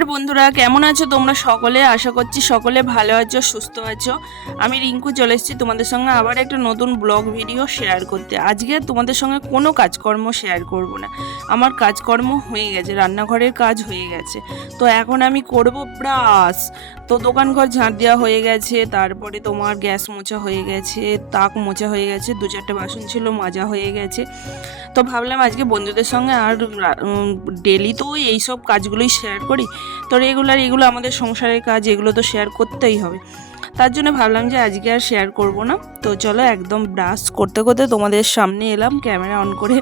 নমস্কার বন্ধুরা, কেমন আছো তোমরা সকলে? আশা করছি সকলে ভালো আছো, সুস্থ আছো। আমি রিঙ্কু চলে এসেছি তোমাদের সঙ্গে আবার একটা নতুন ব্লগ ভিডিও শেয়ার করতে। আজকে তোমাদের সঙ্গে কোনো কাজকর্ম শেয়ার করব না। আমার কাজকর্ম হয়ে গেছে, রান্নাঘরের কাজ হয়ে গেছে। তো এখন আমি করব ব্রাশ। তো দোকানঘর ঝাঁট দেওয়া হয়ে গেছে, তারপরে তোমার গ্যাস মোছা হয়ে গেছে, তাক মোছা হয়ে গেছে, 2-4টে বাসন ছিল মাজা হয়ে গেছে। তো ভাবলাম আজকে বন্ধুদের সঙ্গে আর ডেলি তো এইসব কাজগুলোই শেয়ার করি। তো রেগুলার এগুলো আমাদের সংসারের কাজ, এগুলো তো শেয়ার করতেই হবে। তার জন্য ভাবলাম যে আজকে আর শেয়ার করব না। তো চলো একদম ব্রাশ করতে করতে তোমাদের সামনে এলাম ক্যামেরা অন করে।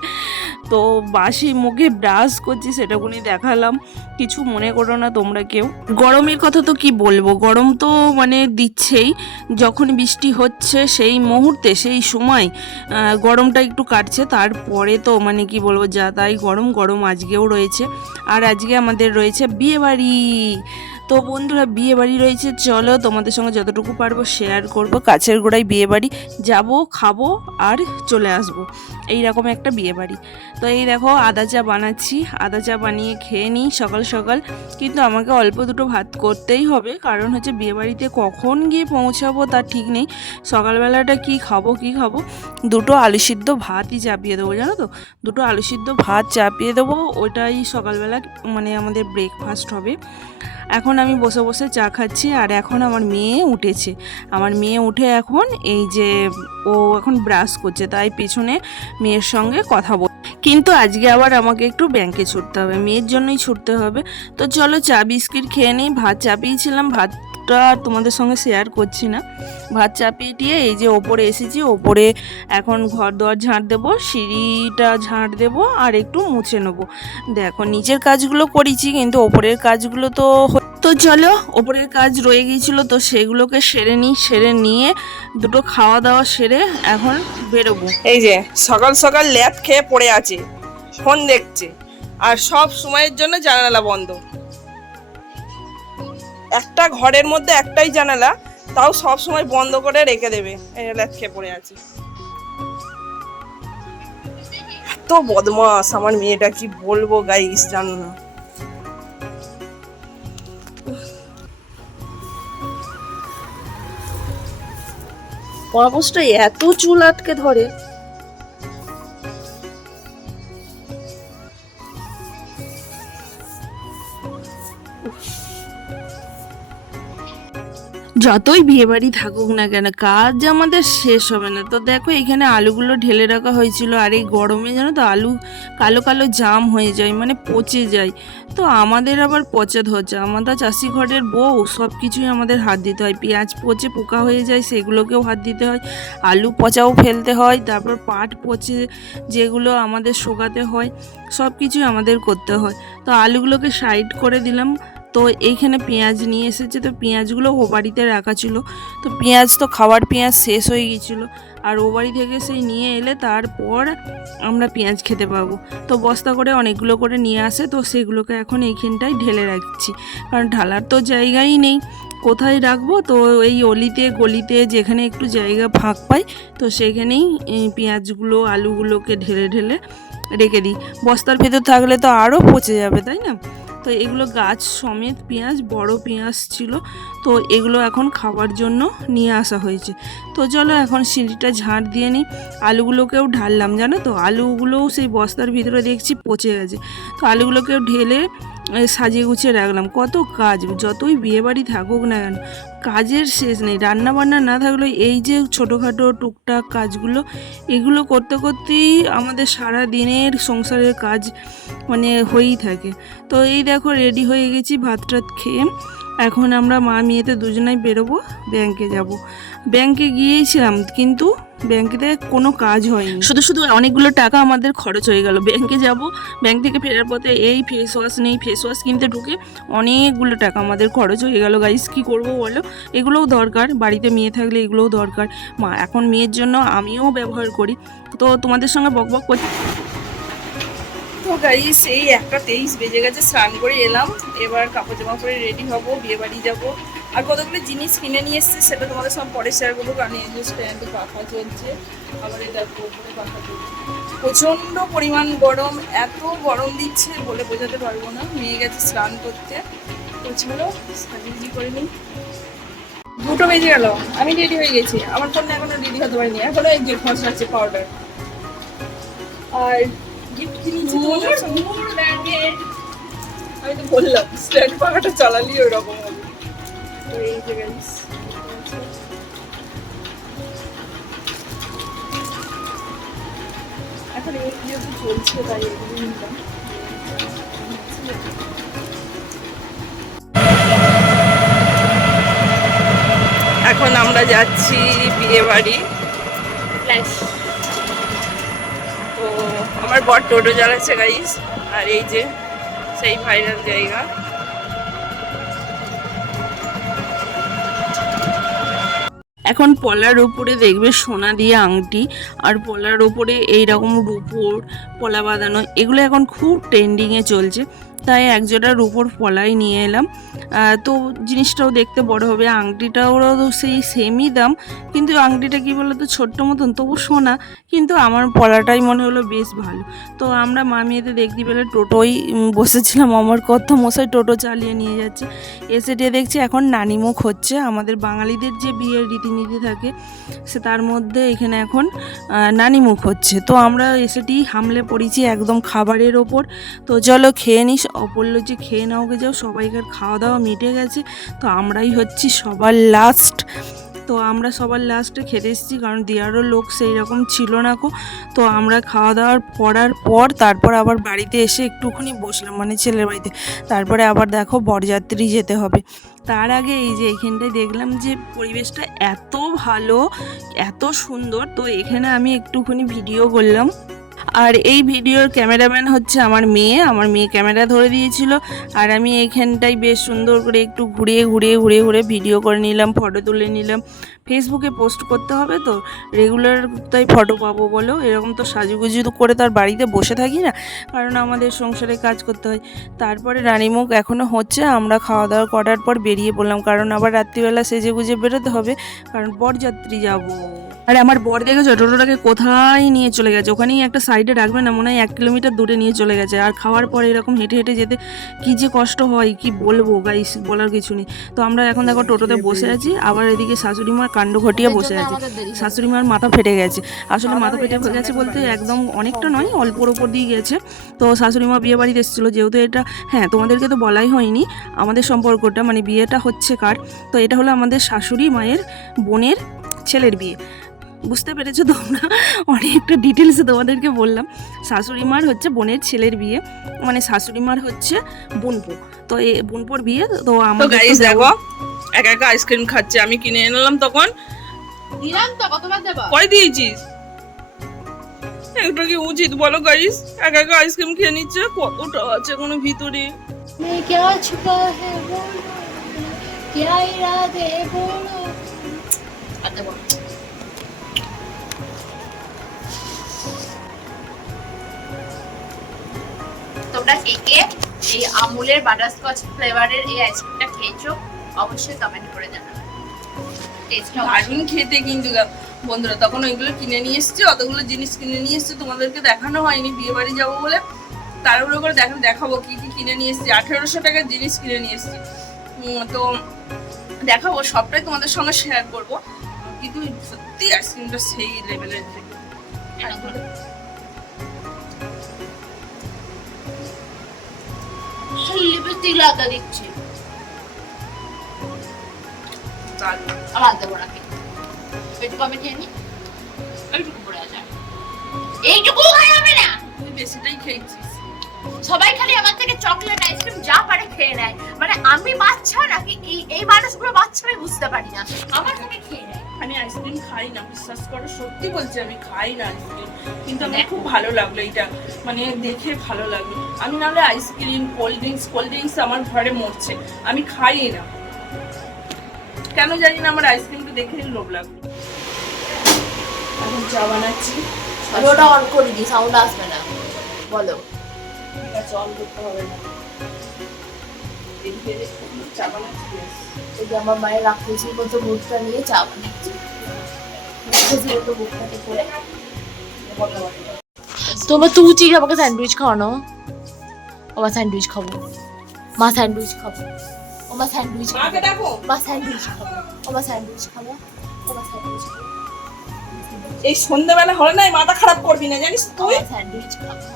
তো বাসি মুখে ব্রাশ করছি সেটাকুনি দেখালাম, কিছু মনে করো না তোমরা কেউ। গরমের কথা তো কি বলবো, গরম তো মানে দিচ্ছেই। যখন বৃষ্টি হচ্ছে সেই মুহূর্তে সেই সময় গরমটা একটু কাটছে, তারপরে তো মানে কি বলবো, যা তাই গরম গরম আজকেও রয়েছে। আর আজকে আমাদের রয়েছে বিয়েবাড়ি। তো বন্ধুরা, বিয়ে বাড়ি রয়েছে, চলো তোমাদের সঙ্গে যতটুকু পারবো শেয়ার করব। কাছের গোড়ায় বিয়ে বাড়ি, যাবো, খাবো আর চলে আসবো, এইরকম একটা বিয়ে বাড়ি। তো এই দেখো আদা চা বানাচ্ছি, আদা চা বানিয়ে খেয়ে নিই সকাল সকাল। কিন্তু আমাকে অল্প দুটো ভাত করতেই হবে, কারণ হচ্ছে বিয়ে বাড়িতে কখন গিয়ে পৌঁছাবো তার ঠিক নেই। সকালবেলাটা কি খাবো, দুটো আলু সিদ্ধ ভাতই চাপিয়ে দেবো, জানো তো। দুটো আলু সিদ্ধ ভাত চাপিয়ে দেবো, ওইটাই সকালবেলা মানে আমাদের ব্রেকফাস্ট হবে। এখন আমি বসে বসে চা খাচ্ছি, আর এখন আমার মেয়ে উঠেছে। আমার মেয়ে উঠে এখন এই যে ও এখন ব্রাশ করছে, তাই পেছনে মেয়ের সঙ্গে কথা বল। কিন্তু আজকে আবার আমাকে একটু ব্যাংকে ছুটতে হবে, মেয়ের জন্যই ছুটতে হবে। তো চলো চা বিস্কিট খেয়ে নিই। ভাত চাপিয়েছিলাম, ভাতটা তোমাদের সঙ্গে শেয়ার করছি না। ভাত চাপিয়ে দিয়ে এই যে ওপরে এসেছি, ওপরে এখন ঘর দোয়ার ঝাঁট দেবো, সিঁড়িটা ঝাঁট দেবো আর একটু মুছে নেবো। দেখো নিচের কাজগুলো করেছি, কিন্তু ওপরের কাজগুলো তো চলো, ওপরের কাজ রয়ে গিয়েছিলো তো সেগুলোকে সেরে নিই। সেরে নিয়ে দুটো খাওয়া দাওয়া সেরে এখন বেরোবো। এই যে সকাল সকাল ল্যাপ খেয়ে পড়ে আছে, ফোন দেখছে, আর সব সময়ের জন্য জানালা বন্ধ। একটা ঘরের মধ্যে একটাই জানালা, তাও সব সময় বন্ধ করে রেখে দেবে। এই ল্যাপ খেয়ে পড়ে আছে, এত বদমাস আমার মেয়েটা, কি বলবো গাইস, জানো না। অবস্থা এত চুল আটকে ধরে। যতই বিয়েবাড়ি থাকুক না কেন, কাজ আমাদের শেষ হবে না। তো দেখো এখানে আলুগুলো ঢেলে রাখা হয়েছিল, আর এই গরমে জানো তো আলু কালো কালো জাম হয়ে যায়, মানে পচে যায়। তো আমাদের আবার পচা ধরছে, আমরা চাষি ঘরের বউ, সব কিছুই আমাদের হাত দিতে হয়। পেঁয়াজ পচে পোকা হয়ে যায়, সেগুলোকেও হাত দিতে হয়। আলু পচাও ফেলতে হয়, তারপর পাট পচে যেগুলো আমাদের শোকাতে হয়, সব কিছুই আমাদের করতে হয়। তো আলুগুলোকে সাইড করে দিলাম। তো এইখানে পেঁয়াজ নিয়ে এসেছে, তো পেঁয়াজগুলো ও বাড়িতে রাখা ছিল। তো পেঁয়াজ তো খাওয়ার পেঁয়াজ শেষ হয়ে গিয়েছিলো, আর ও বাড়ি থেকে সেই নিয়ে এলে তারপর আমরা পেঁয়াজ খেতে পাবো। তো বস্তা করে অনেকগুলো করে নিয়ে আসে, তো সেগুলোকে এখন এইখানটায় ঢেলে রাখছি, কারণ ঢালার তো জায়গাই নেই, কোথায় রাখবো। তো এই অলিতে গলিতে যেখানে একটু জায়গা ফাঁক পাই, তো সেখানেই পেঁয়াজগুলো আলুগুলোকে ঢেলে ঢেলে রেখে দিই। বস্তার ভেতর থাকলে তো আরও পচে যাবে, তাই না। তো এগুলো গাছ সমেত পেঁয়াজ, বড় পেঁয়াজ ছিল, তো এগুলো এখন খাওয়ার জন্য নিয়ে আসা হয়েছে। তো চলো এখন সিঁড়িটা ঝাঁট দিয়ে নিই। আলুগুলোকেও ঢাললাম, জানো তো, আলুগুলোও সেই বস্তার ভিতরে দেখছি পচে গেছে। তো আলুগুলোকেও ঢেলে সাজিয়ে গুছিয়ে রাখলাম। কত কাজ, যতই বিয়েবাড়ি থাকুক না কেন কাজের শেষ নেই। রান্না বান্না না থাকলেও এই যে ছোটোখাটো টুকটাক কাজগুলো, এগুলো করতে করতেই আমাদের সারা দিনের সংসারের কাজ মানে হয়েই থাকে। তো এই দেখো রেডি হয়ে গেছি ভাত টাত খেয়ে। এখন আমরা মা মেয়েতে দুজনাই বেরোবো, ব্যাংকে যাব। ব্যাংকে গিয়েছিলাম, কিন্তু ব্যাংকেতে কোনো কাজ হয়নি, শুধু শুধু অনেকগুলো টাকা আমাদের খরচ হয়ে গেল। ব্যাংকে যাব, ব্যাংক থেকে ফেরার পথে এই ফেস ওয়াশ নেই, ফেস ওয়াশ কিনতে ঢুকে অনেকগুলো টাকা আমাদের খরচ হয়ে গেল। গাইস কী করবো বলো, এগুলোও দরকার, বাড়িতে মেয়ে থাকলে এগুলোও দরকার। এখন মেয়ের জন্য আমিও ব্যবহার করি। তো তোমাদের সঙ্গে বকবক করছি। তো গাইস এই 1:23 বেজে গেছে, স্নান করে এলাম, এবার কাপড় জামা পরে রেডি হবো, বিয়ে বাড়ি যাবো। আর কতগুলো জিনিস কিনে নিয়ে এসেছি, সেটা তোমাদের সব পরে শেয়ার করবো। কারণ এই যে স্ট্যান্ডে পাখা চলছে, আবার এটা উপরে পাখা চলছে, প্রচণ্ড পরিমাণ গরম, এত গরম দিচ্ছে বলে বোঝাতে পারবো না। মেয়ে গেছে স্নান করতে, তো চলো সাজিয়ে করে নিই। 2টো বেজে গেল, আমি রেডি হয়ে গেছি। আমার ফোনে এখনো রেডি হতে পারিনি, এখনো এই যে খসড়াচ্ছে পাউডার। আর গিফট কিনেছি তোমাদের সঙ্গে। আমি তো বললাম স্ট্যান্ড পাখাটা চালালি ওরকম হবে। তো এই যে গাইস এখন এই ভিডিও তো চলছে, তাই এগুলো নিলাম। এখন আমরা যাচ্ছি বিয়ে বাড়ি। তো আমার বর টোটো চালাচ্ছে গাইস, আর এই যে সেই ভাইরাল জায়গা। এখন পলার ওপরে দেখবে সোনা দিয়ে আংটি, আর পলার ওপরে এইরকম রূপোর পলা বাঁধানো, এগুলো এখন খুব ট্রেন্ডিংয়ে চলছে। তাই একজোড়া রূপোর পলাই নিয়ে এলাম। তো জিনিসটাও দেখতে বড় হবে, আংটিটাও সেই সেমই দাম, কিন্তু আংটিটা কী বলো তো ছোট্ট মতন, তবু সোনা, কিন্তু আমার পলাটাই মনে হলো বেশ ভালো। তো আমরা মামিয়েতে দেখতে পেলে টোটোই বসেছিলাম, আমার কত মশাই টোটো চালিয়ে নিয়ে যাচ্ছে। এসে দেখছি এখন নানিমুখ হচ্ছে, আমাদের বাঙালিদের যে বিয়ের রীতিনীতি থাকে সে তার মধ্যে এখানে এখন নানিমুখ হচ্ছে। তো আমরা এসেটি হামলে পড়েছি একদম খাবারের ওপর। তো চলো খেয়ে নিস, বলল যে খেয়ে নাওকে যাও, সবাইকার খাওয়া দাওয়া মিটে গেছে, তো আমরাই হচ্ছি সবার লাস্ট। তো আমরা সবার লাস্টে খেতে এসেছি, কারণ দেওয়ারও লোক সেই রকম ছিল না কো। তো আমরা খাওয়া দাওয়ার করার পর তারপর আবার বাড়িতে এসে একটুখানি বসলাম, মানে ছেলের বাড়িতে। তারপরে আবার দেখো বরযাত্রী যেতে হবে। তার আগে এই যে এখানটায় দেখলাম যে পরিবেশটা এত ভালো, এত সুন্দর, তো এখানে আমি একটুখানি ভিডিও করলাম। আর এই ভিডিওর ক্যামেরাম্যান হচ্ছে আমার মেয়ে ক্যামেরা ধরে দিয়েছিল, আর আমি এইখানটাই বেশ সুন্দর করে একটু ঘুরিয়ে ভিডিও করে নিলাম, ফটো তুলে নিলাম। ফেসবুকে পোস্ট করতে হবে, তো রেগুলার তাই ফটো পাবো বলো, এরকম তো সাজুগুজু করে তার বাড়িতে বসে থাকি না, কারণ আমাদের সংসারে কাজ করতে হয়। তারপরে রানীমুখ এখনও হচ্ছে, আমরা খাওয়া দাওয়া করার পর বেরিয়ে পড়লাম, কারণ আবার রাত্রিবেলা সেজে গুজে বেরোতে হবে, কারণ বরযাত্রী যাবো। আর আমার বর দেখেছো টোটোটাকে কোথায় নিয়ে চলে গেছে, ওখানেই একটা সাইডে রাখবে না, মনে হয় 1 কিলোমিটার দূরে নিয়ে চলে গেছে। আর খাওয়ার পরে এরকম হেঁটে হেঁটে যেতে কী যে কষ্ট হয়, কি বলবো গাইস, বলার কিছু নেই। তো আমরা এখন দেখো টোটোতে বসে আছি, আবার এদিকে শাশুড়ি মার কাণ্ড ঘটিয়ে বসে আছে। শাশুড়ি মার মাথা ফেটে গেছে, আসলে মাথা ফেটে গেছে বলতে একদম অনেকটা নয়, অল্পর ওপর দিয়ে গেছে। তো শাশুড়ি মা বিয়ে বাড়িতে এসেছিলো, যেহেতু এটা, হ্যাঁ তোমাদেরকে তো বলাই হয়নি আমাদের সম্পর্কটা, মানে বিয়েটা হচ্ছে কার, তো এটা হলো আমাদের শাশুড়ি মায়ের বোনের ছেলের বিয়ে। বুঝতে পেরেছো তোমরা, অনেকটা ডিটেলসে তোমাদেরকে বললাম। শাশুড়ি মার হচ্ছে বোনের ছেলের বিয়ে, মানে শাশুড়ি মার হচ্ছে বোনপো, তো এই বোনপোর বিয়ে। তো আমাদের গাইস দেখো একা একা আইসক্রিম খাচ্ছে, আমি কিনে এনেলাম তখন। দিলাম তো, কতবার দেব? কই দিয়েছিস? এটা কি উচিত বলো গাইস, একা একা আইসক্রিম খেয়ে নিচ্ছে, কতটা আছে কোনো ভিতরে। मैं क्या छुपा है बोलो, क्या इरादे बोलो। আচ্ছা বল। তোমরা কে কে এই আমুলের বাটারস্কচ ফ্লেভারের এই আইসক্রিমটা খেয়েছো অবশ্যই কমেন্ট করে জানাবে। টেস্টটা দারুণ খেতে কিন্তু বন্ধুরা, তখন ওইগুলো কিনে নিয়ে এসেছি, অতগুলো জিনিস কিনে নিয়ে এসেছি, তোমাদেরকে দেখানো হয়নি বিয়ে বাড়ি যাবো বলে। তারপরে করে দেখাবো কি কি কিনে নিয়ে এসেছি, 1800 টাকার জিনিস কিনে নিয়ে এসেছি। তো দেখাবো, সবটাই তোমাদের সঙ্গে শেয়ার করবো, কিন্তু সত্যি আইসক্রিমটা সেই লেভেলের থেকে। লিপস্টিক লাগা দিচ্ছে, আমার দেবো নাকি এইটুকু আমি খেয়ে নি, এইটুকু পড়ে আছে, এইটুকু খাই হবে না, তুই বেশিটাই খেয়েছিস। সবাই খালি আমার থেকে চকলেট আইসক্রিম যা পারে খেয়ে নেয়, মানে আমি বাচ্চা নাকি এই মানুষগুলো বাচ্চা আমি বুঝতে পারি না, আমার থেকে খেয়ে নেয়। আমি আইসক্রিম খাই না, বিশ্বাস করো, সত্যি বলছি আমি খাই না আইসক্রিম, কিন্তু আমার খুব ভালো লাগলো এটা, মানে দেখে ভালো লাগলো। আমি নাহলে আইসক্রিম কোল্ড ড্রিঙ্কস আমার ঘরে মরছে, আমি খাই না, কেন জানি না, আমার আইসক্রিমটা দেখে লোভ লাগলো। এখন চা বানাচ্ছি, আমি ওটা অন করে দিই, সাউন্ড আসবে না, বলো। ঠিক আছে, অন করতে হবে না, এদিকে চা বানাচ্ছি। এই যে আমার মায়ের রাক্ষসীর মতো মুখটা নিয়ে চা বানাচ্ছি, রাক্ষসীর মতো মুখটাকে করে। তোমার তো উচিত আমাকে স্যান্ডউইচ খাওয়ানো, আবার স্যান্ডউইচ খাবো, মা স্যান্ডউইচ খাবো। ওমা স্যান্ডউইচ খাবো, মাকে দেখো মা স্যান্ডউইচ খাবো, ওমা স্যান্ডউইচ খাবো, ওমা স্যান্ডউইচ খাবো, এই সন্ধ্যাবেলা হলে না মাথা খারাপ করবি না জানিস তুই। ওমা স্যান্ডউইচ খাবো,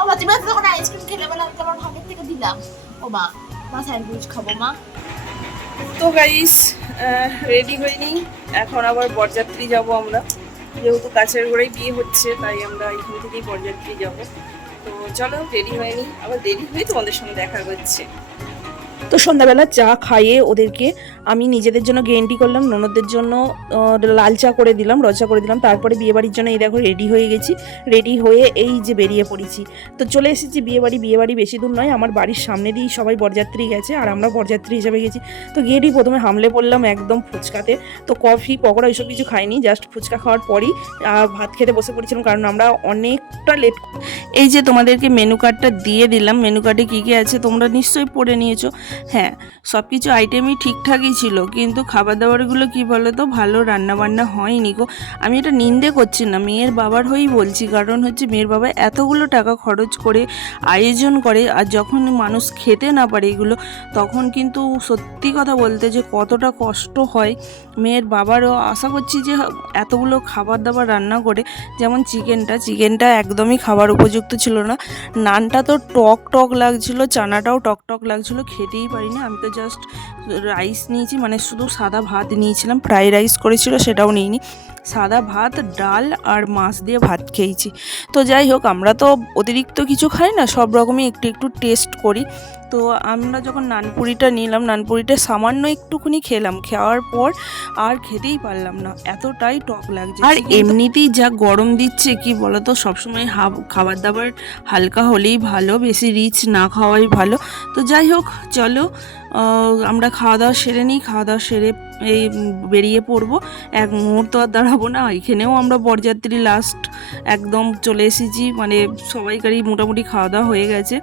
ওমা তুমি তো তখন আইসক্রিম খেলে বলে আমি তোমার ভাগের থেকে দিলাম, ওমা মা স্যান্ডউইচ খাবো মা। তো গাইস রেডি হয়নি, এখন আবার বরযাত্রী যাব আমরা, যেহেতু কাছের গোড়ায় বিয়ে হচ্ছে তাই আমরা এখান থেকেই বরযাত্রী যাব। তো চলো রেডি হয়নি, আবার দেরি হয়ে তোমাদের সঙ্গে দেখা হচ্ছে। তো সন্ধ্যাবেলা চা খাইয়ে ওদেরকে আমি নিজেদের জন্য গ্রিন টি করলাম, ননদদের জন্য লাল চা করে দিলাম, রচা করে দিলাম। তারপরে বিয়েবাড়ির জন্য এই দেখো রেডি হয়ে গেছি, রেডি হয়ে এই যে বেরিয়ে পড়েছি। তো চলে এসেছি বিয়েবাড়ি বেশি দূর নয়, আমার বাড়ির সামনে দিয়েই সবাই বরযাত্রী গেছে আর আমরা বরযাত্রী হিসেবে গেছি। তো গিয়েই প্রথমে হামলে পড়লাম একদম ফুচকাতে। তো কফি পকোড়া এইসব কিছু খাইনি, জাস্ট ফুচকা খাওয়ার পরই ভাত খেতে বসে পড়েছিলাম, কারণ আমরা অনেকটা লেট। এই যে তোমাদেরকে মেনু কার্ডটা দিয়ে দিলাম, মেনু কার্ডে কী কী আছে তোমরা নিশ্চয়ই পড়ে নিয়েছো। হ্যাঁ, সব কিছু আইটেমই ঠিকঠাকই ছিল, কিন্তু খাবার দাবারগুলো কী বলো তো ভালো রান্নাবান্না হয়নি গো। আমি এটা নিন্দে করছি না, মেয়ের বাবার হয়েই বলছি, কারণ হচ্ছে মেয়ের বাবা এতগুলো টাকা খরচ করে আয়োজন করে, আর যখন মানুষ খেতে না পারে এগুলো, তখন কিন্তু সত্যি কথা বলতে যে কতটা কষ্ট হয় মেয়ের বাবারও। আশা করছি যে এতগুলো খাবার দাবার রান্না করে, যেমন চিকেনটা একদমই খাবার উপযুক্ত ছিল না, নানটা তো টক লাগছিল, চানাটাও টক লাগছিল, খেতেই পারিনি। আমি তো জাস্ট রাইস নিয়েছি, মানে শুধু সাদা ভাত নিয়েছিলাম, ফ্রাই রাইস করেছিল সেটাও নিইনি, সাদা ভাত ডাল আর মাছ দিয়ে ভাত খেয়েছি। তো যাই হোক, আমরা তো অতিরিক্ত কিছু খাই না, সব রকমই একটু টেস্ট করি। তো আমরা যখন নানপুরিটা নিলাম, নানপুরিটা সামান্য একটুখানি খেলাম, খাওয়ার পর আর খেতেই পারলাম না, এতটাই টক লাগছে। আর এমনিতেই যা গরম দিচ্ছে কি বলতো, সবসময় খাবার দাবার হালকা হলেই ভালো, বেশি রিচ না খাওয়াই ভালো। তো যাই হোক চলো আমরা খাওয়া দাওয়া সেরে নিই, খাওয়া দাওয়া সেরে এই বেরিয়ে পড়বো, এক মুহূর্ত আর দাঁড়াবো না। এখানেও আমরা বরযাত্রী লাস্ট একদম চলে এসেছি, মানে সবাইকারই মোটামুটি খাওয়া দাওয়া হয়ে গেছে।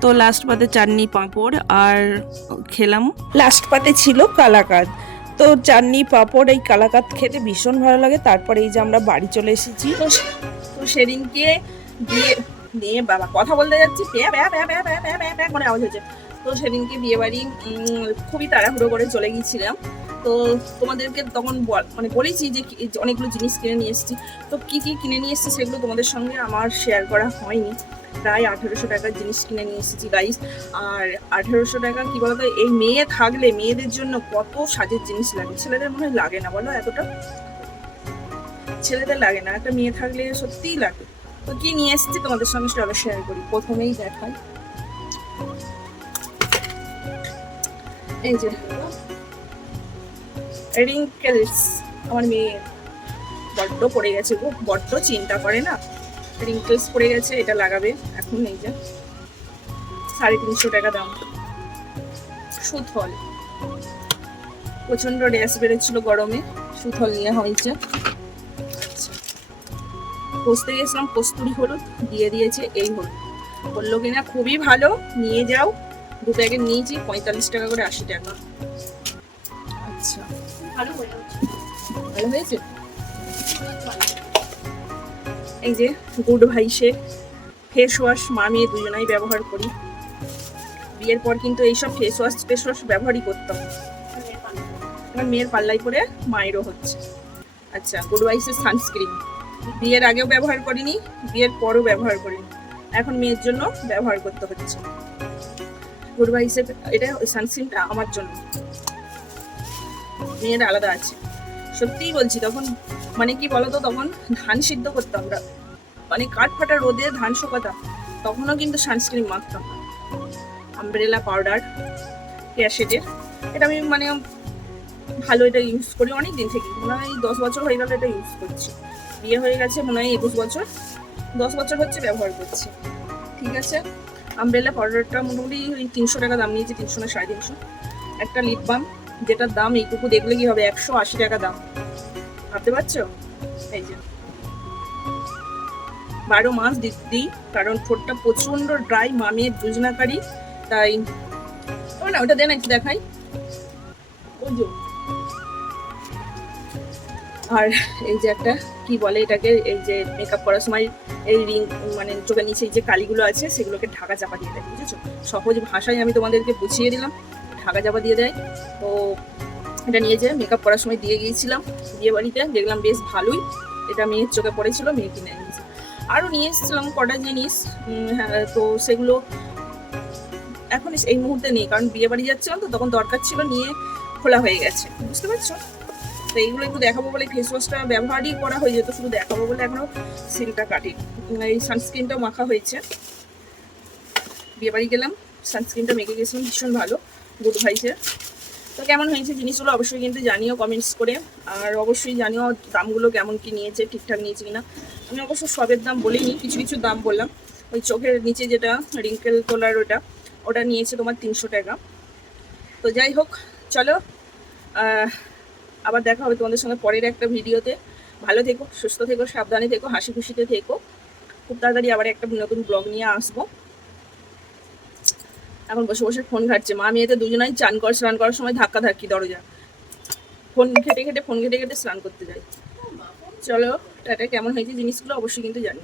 তো লাস্ট পাতে চাটনি পাঁপড় আর খেলাম, লাস্ট পাতে ছিল কালাকাঁদ। তো চাটনি পাঁপড় এই কালাকাঁদ খেতে ভীষণ ভালো লাগে। তারপরে এই যে আমরা বাড়ি চলে এসেছি। তো সেদিনকে দিয়ে বাবা কথা বলতে যাচ্ছি, করে আওয়াজ হচ্ছে। তো সেদিনকে বিয়ে বাড়ি খুবই তাড়াহুড়ো করে চলে গিয়েছিলাম। তো তোমাদেরকে তখন মানে বলেছি যে অনেকগুলো জিনিস কিনে নিয়ে এসেছি। তো কী কী কিনে নিয়ে এসেছি সেগুলো তোমাদের সঙ্গে আমার শেয়ার করা হয়নি। প্রায় 1800 টাকার জিনিস কিনে নিয়ে এসেছি গাইস। আর 1800 টাকা কী বলতো, এই মেয়ে থাকলে মেয়েদের জন্য কত সাজের জিনিস লাগে, ছেলেদের মনে হয় লাগে না বলো, এতটা ছেলেদের লাগে না, একটা মেয়ে থাকলে সত্যিই লাগে। তো কি নিয়ে এসেছি তোমাদের সঙ্গে চলো শেয়ার করি। প্রথমেই দেখাই, এই যে রিঙ্কেলস, আমার মেয়ে বড্ড পড়ে গেছে গো, বড্ড চিন্তা করে না, রিঙ্কেলস পড়ে গেছে, এটা লাগাবে এখন। এই যে 350 টাকা দাম। সুথল, প্রচন্ড র্যাশ বেড়েছিল গরমে, সুথল নিয়ে হয়েছে। আচ্ছা, কষতে গেছিলাম, কস্তুরি হলুদ দিয়ে দিয়েছে, এই হলুদ বললো কিনা খুবই ভালো, নিয়ে যাও। 2 প্যাকেট নিয়েছি, 45 টাকা করে, 80 টাকা। আচ্ছা, ভালো হয়েছে। এই যে গুড ভাইসের ফেস ওয়াশ, মা মেয়ে দুজনাই ব্যবহার করি। বিয়ের পর কিন্তু এইসব ফেস ওয়াশ ব্যবহারই করতাম। আমার মেয়ের পাল্লাই পরে মায়েরও হচ্ছে। আচ্ছা, গুড ভাইসের সানস্ক্রিন বিয়ের আগেও ব্যবহার করিনি, বিয়ের পরও ব্যবহার করিনি, এখন মেয়ের জন্য ব্যবহার করতে হচ্ছে। গুড ভাইসের এটা সানস্ক্রিনটা আমার জন্য, মেয়ের আলাদা আছে। সত্যিই বলছি, তখন মানে কি বলতো, তখন ধান সিদ্ধ করতাম আমরা, মানে কাঠ ফাটা রোদে ধান শুকাতাম, তখনও কিন্তু সানস্ক্রিন মাখতাম। আমব্রেলা পাউডার ক্যাশেটের, এটা আমি মানে ভালো, এটা ইউজ করি অনেক দিন থেকে, মনে হয় 10 বছর হয়ে গেল এটা ইউজ করছি। বিয়ে হয়ে গেছে মনে হয় 21 বছর, 10 বছর হচ্ছে ব্যবহার করছি। ঠিক আছে, আমব্রেলা পাউডারটা মোটামুটি 300 টাকা দাম নিয়েছি, 300 না 350। একটা লিপ বাম, যেটার দাম এইটুকু দেখলে কি হবে, 180 টাকা দাম, ভাবতে পারছো? এই যে 12 মাস দিই, কারণ ঠোঁটটা প্রচন্ড ড্রাই, মামের দুজনাকারী, তাই না। ওটা দেন একটু দেখাই, ওই যে। আর এই যে একটা কি বলে এটাকে, এই যে মেকআপ করার সময় এই রিং মানে চোখের নিচে যে কালিগুলো আছে সেগুলোকে ঢাকা চাপা দিয়ে দেয়, বুঝেছো? সহজ ভাষায় আমি তোমাদেরকে বুঝিয়ে দিলাম, ঢাকা চাপা দিয়ে দেয়। তো এটা নিয়েছে, মেকআপ করার সময় দিয়ে গিয়েছিলাম বিয়ে বাড়িতে, দেখলাম বেশ ভালোই, এটা মেয়ের চোখে পড়েছিল, মেয়ে কিনে নিয়েছে। আরও নিয়ে এসেছিলাম কটা জিনিস, হ্যাঁ, তো সেগুলো এখন এই মুহূর্তে নেই, কারণ বিয়ে বাড়ি যাচ্ছিলাম তো তখন দরকার ছিল, নিয়ে খোলা হয়ে গেছে, বুঝতে পারছো। তো এইগুলো একটু দেখাবো বলে ফেস ওয়াশটা ব্যবহারই করা হয়ে যেত, শুধু দেখাবো বলে এখনো সিলটা কাটি। এই সানস্ক্রিনটাও মাখা হয়েছে, বিয়ে বাড়ি গেলাম, সানস্ক্রিনটা মেখে গেছিলাম, ভীষণ ভালো, গুড ভাইসের। তো কেমন হয়েছে জিনিসগুলো অবশ্যই কিন্তু জানিও কমেন্টস করে, আর অবশ্যই জানিও দামগুলো কেমন কি নিয়েছে, ঠিকঠাক নিয়েছে কিনা। আমি অবশ্য সবের দাম বলিনি, কিছু কিছু দাম বললাম। ওই চোখের নিচে যেটা রিঙ্কেল তোলার ওটা নিয়েছে তোমার 300 টাকা। তো যাই হোক, চলো আবার দেখা হবে তোমাদের সঙ্গে পরের একটা ভিডিওতে। ভালো থেকো, সুস্থ থেকো, সাবধানে থেকো, হাসি খুশিতে থেকো। খুব তাড়াতাড়ি আবার একটা নতুন ব্লগ নিয়ে আসবো। এখন বসে বসে ফোন ঘাটছে মা মেয়েতে দুজনাই, স্নান করার সময় ধাক্কা ধাক্কি দরজা, ফোন ঘেটে ঘেটে স্নান করতে যাই। চলো টাটা, কেমন হয়েছে জিনিসগুলো অবশ্যই কিন্তু জানি।